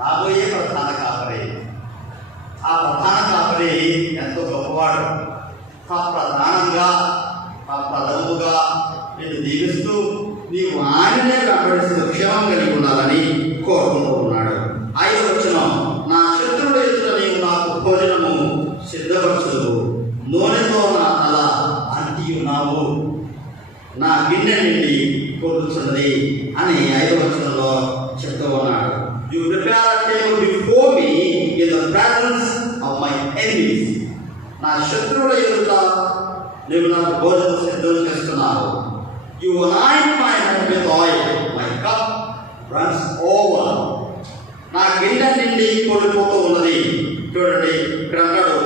రాబోయే ప్రధాన కాపరి. ఆ ప్రధాన కాపరి ఎంతో గొప్పవాడు. ప్రధానంగా ప్రథముగా నిన్ను దీవిస్తూ నీవు ఆయననే వెంబడిస్తూ క్షేమం కలిగి ఉండాలని కోరుకుంటూ ఉన్నాడు. 5వ వచనం, నా శత్రువుల ఎదుట నీవు నాకు భోజనము సిద్ధపరచదు, నూనెతో నా తల అంటి ఉన్నావు, నా గిన్నె నిండి పొందుతున్నది అని 5వ వచనంలో చెప్తూ ఉన్నాడు. You prepare a table before me in the presence of my enemies. నా శత్రువుల ఎదుట నీవు నాకు భోజనం సిద్ధం చేస్తున్నావు. You anoint my head with oil, my cup runs over. నా గిన్నె నిండి పొడిపోతూ ఉన్నది. చూడండి ఇక్కడ అంటాడు,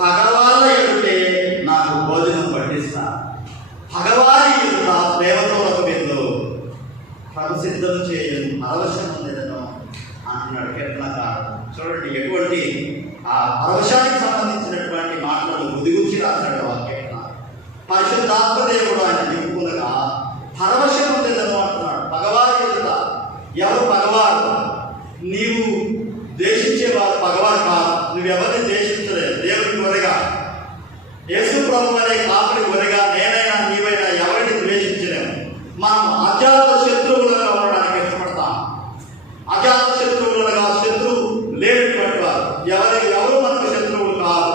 పగవాళ్ళ ఎదుటే చూడండి ఎటువంటి ఆ పరవశానికి సంబంధించినటువంటి మాటలను గుదిగుచ్చి రాశాడు వాక్యం. పరిశుద్ధాత్మ దేవుడు ఆయన నింపుకునగా పరవశం లేదని అంటున్నాడు. పగవారి ఎదుట ఎవరు పగవారు? నీవు ద్వేషించేవారు పగవారు కాదు. నువ్వెవరిని ద్వేషించలేదు. దేవుడికి వరగా యేసు ప్రభు అనే కాపుడి వరగా నేనైనా నీవైనా ఎవరిని ద్వేషించలేము. మనం అజాత శత్రువులుగా ఉండడానికి ఇష్టపడతాం. అజాత శత్రువులుగా శత్రువు లేనటువంటి వారు ఎవరు మనకు శత్రువులు కాదు.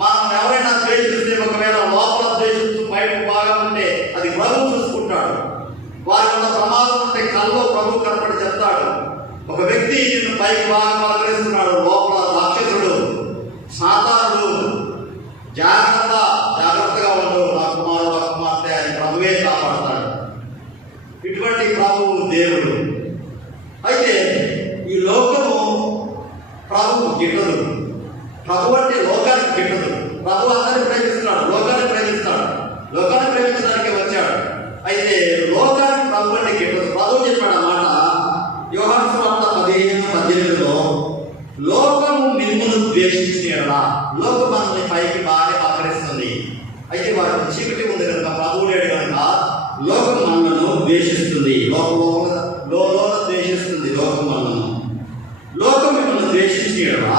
మనం ఎవరైనా ద్వేషిస్తే ఒకవేళ లోపల ద్వేషిస్తూ బయట బాగా ఉంటే అది ప్రభు చూసుకుంటాడు. వారి వల్ల ప్రమాదం ఉంటే కల్లో ప్రభు కనపడి చెప్తాడు. ఒక వ్యక్తి నిన్ను పైకి బాగా పలకరిస్తున్నాడు, లోపల రాక్షసుడు సాతానుడు, జాగ్రత్తగా ఉండు నా కుమారుడు కుమార్తె అని ప్రభువే కాపాడతాడు. ఇటువంటి ప్రభువు దేవుడు. అయితే ఈ లోకము ప్రభువు గిట్టదు. ప్రభు అంటే లోకానికి గిట్టదు. ప్రభు అందరిని ప్రేమిస్తున్నాడు, లోకాన్ని ప్రేమిస్తాడు, లోకాన్ని ప్రేమించడానికి వచ్చాడు. అయితే లోకానికి ప్రభు అంటే గిట్టదు. ప్రభు చెప్పాడు అన్నమాట యోహాను సువార్త 15:18 లోకము మిమ్మును ద్వేషించిన యెడల, లోకం మనల్ని పైకి బాగా పలకరిస్తుంది. అయితే వారికి చీకటి ఉంది కనుక ప్రభువు లేడు కనుక లోకం మనలను ద్వేషిస్తుంది. లోకంలో ద్వేషిస్తుంది లోకం మనలను. లోకం మిమ్మల్ని ద్వేషించిన యెడల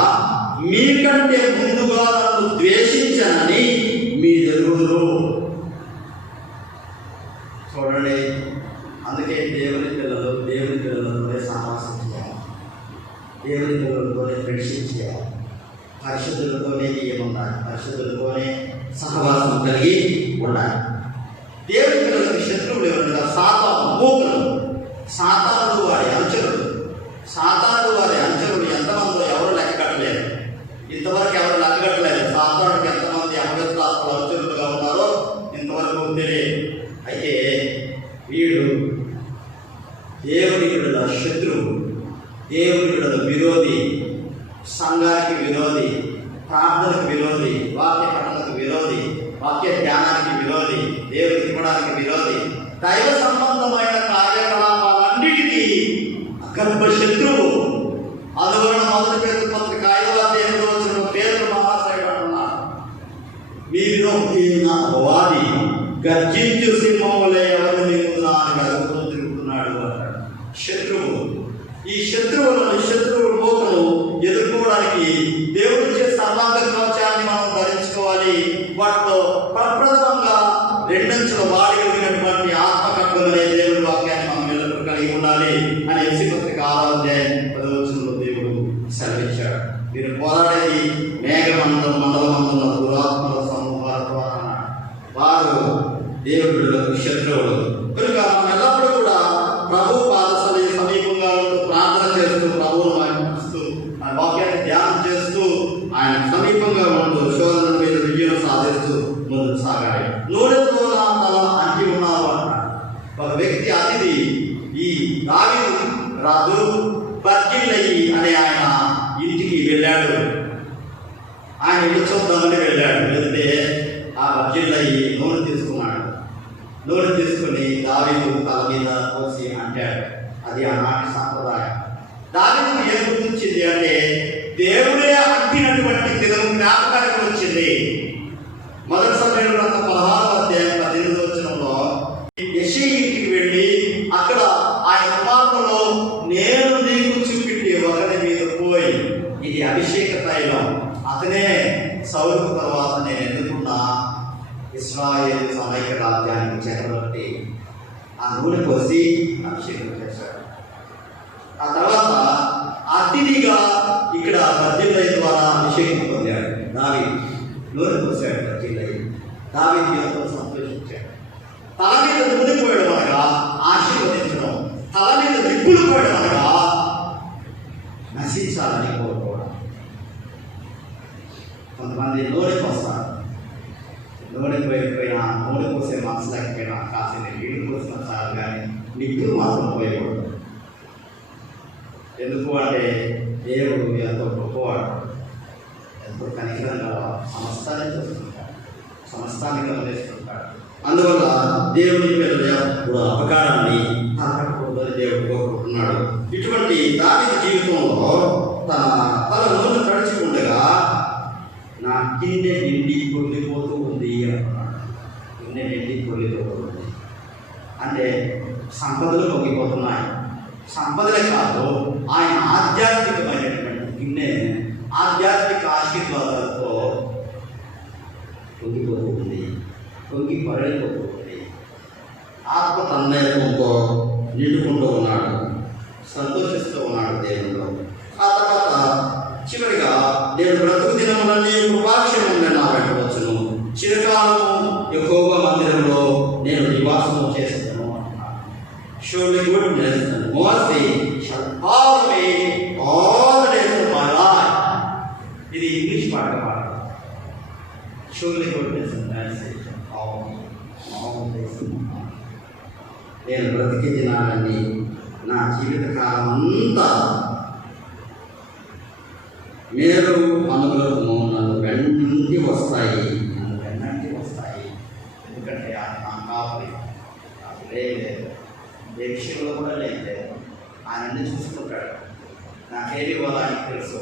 మీకంటే ముందుగా నన్ను ద్వేషించనని మీరు ఎరుగుదురు. చూడండి, అందుకే దేవుని పిల్లలతోనే సహవాసం చేయాలి, దేవుని పిల్లలతోనే ఫ్రెండ్షిప్ చేయాలి, పరిశుద్ధులతోనే ఉండాలి, పరిశుద్ధులతోనే సహవాసం కలిగి ఉండాలి. దేవుని పిల్లలకు శత్రువులు ఎవరుగా సాతాను మూకులు, సాతానుడు వారి అనుచరుడు. సాతానుడు వారి అనుచరుడు ఎంతమందో ఎవరు లెక్క కట్టలేరు. ఇంతవరకు ఎవరు లెక్క కట్టలేదు. సాతానుడికి ఎంతమంది అపవిత్రాత్మల అనుచరులుగా ఉన్నారో ఇంతవరకు తెలియదు. అయితే వీడు దేవుని విడుదల శత్రువు, దేవుని విడుదల విరోధి, సంఘానికి విరోధి, ప్రార్థనకు విరోధి, వాక్య పఠనకు విరోధి, వాక్య ధ్యానానికి విరోధి, దేవుడికి ఇవ్వడానికి విరోధి, దైవ సంబంధమైన కార్యకలాపాలన్నిటికీ అగర్భ శత్రువు. అందువలన 1 పేతురు పత్రిక 5వ అధ్యాయంలో వచ్చిన పేతురు మహాశయుడు అంటున్నారు, మీ విరోధి నా అపవాది గర్జించు సింహములే ఎవరిని మింగుదునా అని అడుగుతూ తిరుగుతున్నాడు అంటాడు. శత్రువు. ఈ శత్రువుల మోకను ఎదుర్కోవడానికి దేవుడిచ్చే సర్వాంగ కవచాన్ని మనం ధరించుకోవాలి. వాటిలో ప్రప్రథమంగా 2 అంచుల వాడి కలిగినటువంటి ఆత్మకత్వం అనే దేవుడి వాక్యాన్ని మనం ఎల్లప్పుడూ కలిగి ఉండాలి అని ఎఫెసీ పత్రిక 6వ అధ్యాయం 10వ వచనంలో దేవుడు సెలవిచ్చాడు. మీరు పోరాడేది మండలమందున్న దురాత్మల సమూహాలతో అన్నాడు. వారు దేవుడు శత్రువులు కనుక మనం ఎల్లప్పుడూ కూడా ప్రభు పాదశలి సమీపంగా ఉంటూ ప్రార్థన చేస్తూ ప్రభువును మహిమిస్తూ ఆయన వాక్యాన్ని ధ్యానం చేస్తూ ఆయన సమీపంగా ఉంటూ శోధన మీద విజయం సాధిస్తూ ముందుకు సాగాలి. నూనెతో నా తల అంటి ఉన్నారు అన్నాడు. ఒక వ్యక్తి అతిథి ఈ దావీదు రాజు బర్జిల్లయి అనే ఆయన ఇంటికి వెళ్ళాడు. ఆయన ఇల్లు చూద్దామని వెళ్ళాడు. వెళ్తే ఆ బర్జిల్లయి నూనె తీసుకున్నాడు. నూనె తీసుకుని దావీదు తల మీద పోసి అంటాడు. అది ఆనాటి సాంప్రదాయం. దావీదు ఏం గుర్తించింది అంటే దేవుడే అంటినటువంటి దినం జ్ఞాపకానికి వచ్చింది. 1 సమూయేలు 16వ అధ్యాయం 18వ వచనంలో యెషయి ఇంటికి వెళ్ళి అక్కడ ఆయన కుమారులలో నేను నీకు చూపిండి ఒకరి మీద పోయి ఇది అభిషేక తైలం, అతనే సౌలు తర్వాత నేను ఎన్నుకున్నా ఇశ్రాయేలు సమైక్య రాజ్యానికి చక్రవర్తి. ఆ నూనె పోసి అభిషేకం చేశాడు. ఆ తర్వాత అతిథిగా ఇక్కడ బర్జిల్లయి ద్వారా అభిషేకం పొందాడు. దావీదు నూనె పోసాడు. బర్జిల్లయి దావీదు ఎంతో సంతోషించాడు. తల మీద నూనె పోయడం అనగా ఆశీర్వదించడం, తల మీద నిప్పులు పోయడం అనగా నశించాలని కోరుకోవడం. కొంతమంది నూనె పోస్తారు, నూనె పోయిపోయినా నూనె పోసే మనసు లేకపోయినా కాసిన నీళ్లు పోసిన చాలు, కానీ నిప్పులు మాత్రం పోయకూడదు. ఎందుకు అంటే దేవుడు ఎంతో గొప్పవాడు, ఎంతో కనికరంగా సమస్తాన్ని చూస్తుంటాడు, సమస్తాన్ని గమనిస్తుంటాడు. అందువల్ల దేవుని పిల్లల కూడా అపకారాన్ని తాకకూడదని దేవుడు కోరుకుంటున్నాడు. ఇటువంటి దావీదు జీవితంలో తన నా గిన్నె నిండి పొంగిపోతూ ఉంది అంటున్నాడు. గిన్నె నిండి పొంగిపోతూ ఉంది అంటే సంపదలు పొంగిపోతున్నాయి. సంపదలే కాదు, ఆయన ఆధ్యాత్మికమైనటువంటి గిన్నె ఆధ్యాత్మిక ఆశీర్వాదాలతో పొంగిపోతూ ఉంది, పొంగి పరడిపోతూ ఉంది. ఆత్మ తన్మయత్వంతో నిండుకుంటూ ఉన్నాడు, సంతోషిస్తూ ఉన్నాడు దేవునిలో. ఆ తర్వాత చివరిగా నేను బ్రతుకు దినములన్నీ కృపాక్షేమంగా నా పెట్టవచ్చును, చిరకాలము యెహోవా మందిరంలో నేను నివాసము చేస్తాను అంటున్నాడు. Surely goodness and mercy shall follow me all the days of my life. ఇది ఇంగ్లీష్ పాట. Surely goodness and mercy shall follow me all the days of my life. నేను బ్రతికి దినాలన్నీ నా జీవిత కాలం అంతా మేలు అనుగ్రహము నన్ను వెంటి వస్తాయి, ఎందుకంటే నా కాపరి నాకు లేదు, ఏ విషయంలో కూడా లేదు. ఆయన అన్ని చూసుకుంటాడు. నాకేమి ఇవ్వాలో ఆయనకు తెలుసు.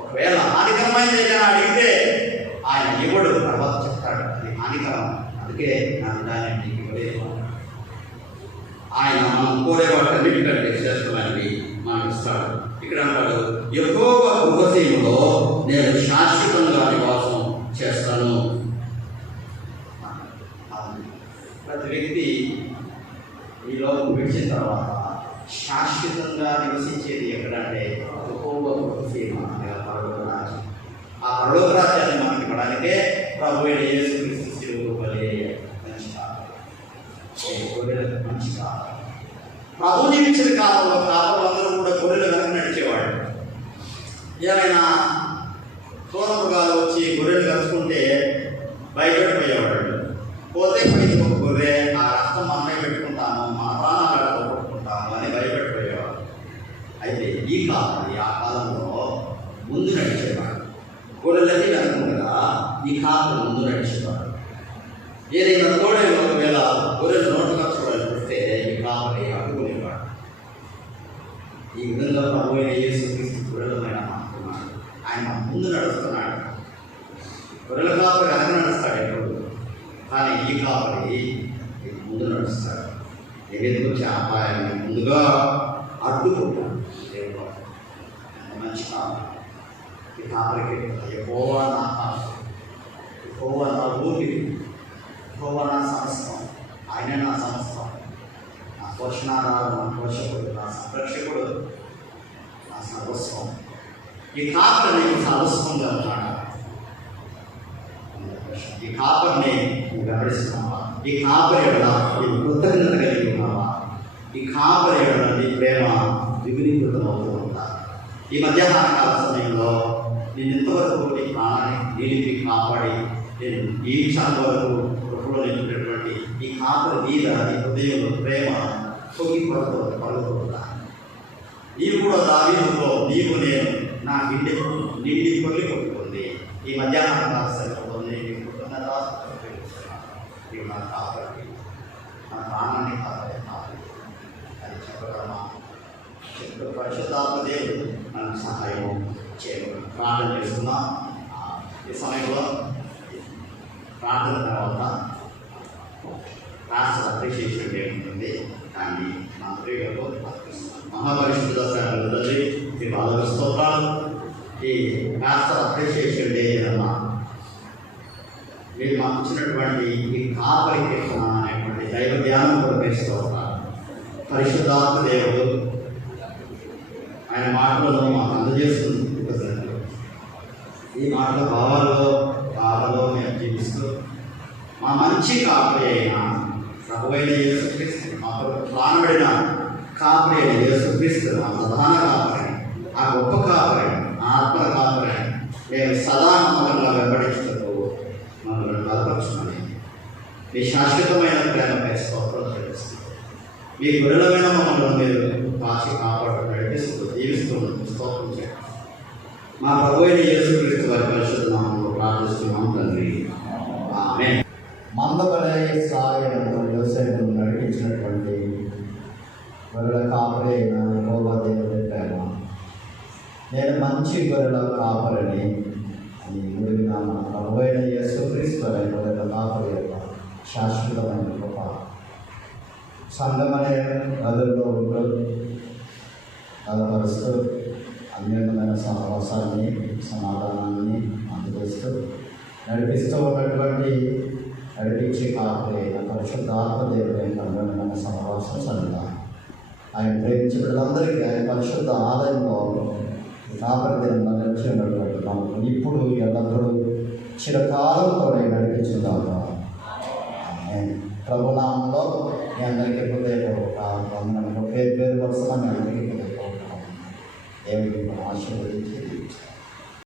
ఒకవేళ హానికరమైనది ఏదైనా అడిగితే ఆయన ఇవ్వడు, తర్వాత చెప్తాడు అది హానికరం, అందుకే నాకు దాన్ని నీకు ఇవ్వలేదు. ఆయన మనం కోరే వాటన్నిటికంటే శ్రేష్టమైనవి మనకు ఇస్తాడు. ఇక్కడ అంటాడు, యెహోవా గృహసీమలో నేను శాశ్వతంగా నివాసం చేస్తాను. ప్రతి వ్యక్తి ఈ లోకం విడిచిన తర్వాత శాశ్వతంగా నివసించేది ఎక్కడంటే యెహోవా గృహసీమ లేదా పరలోక రాజ్యం. ఆ పరలోక రాజ్యాన్ని మనకి ఇవ్వడానికే ప్రభు అయిన యేసుక్రీస్తు శిలువకు బలి మంచి గొర్రెలకు మంచి కాలం. ప్రభు జీవించిన కాలంలో అందరూ కూడా గొర్రెలు వెనక నడిచేవాడు. ఏమైనా క్రూరమృగాలు వచ్చి గొర్రెలు కలుసుకుంటే భయపడిపోయేవాడు. పోతే పోయింది ఒక గొర్రె, ఆ రక్తం మనమే పెట్టుకుంటాము, మన ప్రాణాలు పోగొట్టుకుంటాము అని భయపడిపోయేవాడు. అయితే ఈ కాలం ఆ కాలంలో ముందు నడిచేవాడు. గొర్రెలన్నీ వెనకుండగా ఈ కాలం ముందు నడిచేవాడు. ఏదైనా తోడే ఒకవేళ గొర్రెలు నోటు కచ్చుకోవడానికి వస్తే ఈ కాపరి అడ్డుకునేవాడు. ఈ విధంగా ప్రభు అయిన యేసుక్రీస్తు గొర్రెలమైన మాట్లాడుతున్నాడు. ఆయన ముందు నడుస్తున్నాడు. గొర్రెల కాపరి వెనక నడుస్తాడు ఎప్పుడు, కానీ ఈ కాపరి ముందు నడుస్తాడు. ఎదురు వచ్చే అపాయాన్ని ముందుగా అడ్డుకుంటాడు. దేవుడు మంచి కాపరి. ఈ కాపరికి యెహోవా నా కాపరి, యెహోవా నా ఊపిరి, యెహోవా నా సమస్తం, ఆయన నా సమస్తం, నా పోషణాధారం, నా పోషకుడు, నా సంరక్షకుడు, నా సర్వస్వం. ఈ కాపరిని సర్వస్వంగా ఉన్నాడు. ఈ కాపరిని నువ్వు గమనిస్తున్నావా? ఈ కాపరి ఎడల నీవు కృతజ్ఞత కలిగి ఉన్నావా? ఈ కాపరి ఎడల నీ ప్రేమ విగుణీకృతం అవుతూ ఉంటా. ఈ మధ్యాహ్న కాల సమయంలో నేను ఇంతవరకు నీ ప్రాణాన్ని నిలిపి కాపాడి నేను ఈ క్షణం వరకు కృపలో నిలిపినటువంటి ఈ కాపరి మీద నీ హృదయంలో ప్రేమ పడుతుందా? నీవు కూడా దావీదుతో నీవు నేను నా నిండి కొల్లి కొట్టుకుంది. ఈ మధ్యాహ్న కాల సమయంలో నేను నీవు నా కాపరి, నా ప్రాణాన్ని కాపాడే కాపరి అని చెప్పగలమా? చెప్పు. పరిశుద్ధాత్మ దేవుడు మనకు సహాయం చేయగలరు. ప్రార్థన చేస్తున్నాం. ఈ సమయంలో ప్రార్థన తర్వాత రాష్ట్ర అప్రిషియేషన్ డే ఉంటుంది. దాన్ని మా ప్రియులతో ప్రార్థిస్తున్నాం. మహాపరిశుద్ధ తండ్రి ఈ బాధల స్తోత్రాలు. ఈ రాష్ట్ర అప్రిషియేషన్ డే అన్న మీరు మాకు ఇచ్చినటువంటి ఈ కాపరి కీర్తన అనేటువంటి దైవ ధ్యానం కూడా వేస్తూ ఉన్నారు. పరిశుద్ధాత్మ దేవుడు ఆయన మాటలను మాకు అందజేస్తుంది. ఈ మాటల భావాలలో మేము జీవిస్తూ మా మంచి కాపరి అయిన ప్రభువైన యేసుక్రీస్తు, మా ప్రాణపడిన కాపరి అయిన యేసుక్రీస్తు, మా ప్రధాన కాపరి, ఆ గొప్ప కాపరి, ఆ ఆత్మల కాపరి మేము సదా నమ్మకంగా వెంబడించుటకు మమ్మల్ని బలపరచుమని మీ శాశ్వతమైన ప్రేమపై స్తోత్రం చేస్తుంది. మీ గురులమైన మమ్మల్ని మీరు కాచి కాపాడు నడిపిస్తూ జీవిస్తూ స్తోత్రం చేయండి. మా ప్రభువైన యేసుక్రీస్తు వారి పరిశుద్ధ నామములో ప్రార్థిస్తున్నాం తండ్రి, ఆమేన్. మందపడే సాయంతో యోసేపును నడిపించినటువంటి గొర్రెల కాపరి అయిన యెహోవా దేవుని ప్రేమ, నేను మంచి గొర్రెల కాపరిని అని గురి నామమున అనే కాపరి యొక్క శాశ్వతమైన కృప సంఘం అనే గదుల్లో ఉంటూ బలపరుస్తూ అన్యోన్యమైన సహవాసాన్ని సమాధానాన్ని అందజేస్తూ నడిపిస్తూ ఉన్నటువంటి నడిపించే కాపరి పరిశుద్ధాత్మ దేవుడైన అన్యోన్యమైన సహవాసం సన్నిధానం ఆయన ప్రేమించే బిడ్డలందరికీ ఆయన పరిశుద్ధ ఆలయంలో కాపరి దినంలో నిలిచి ఉన్నటువంటి మనకు ఇప్పుడు ఎల్లప్పుడూ చిరకాలంతో నడిపించుదాము. ప్రభునామంలో మీ అందరికీ హృదయపూర్వక వందనములు. పేరు వరుసగా మీ అందరికీ హృదయపూర్వక దేవుడిని ఆశీర్వదించి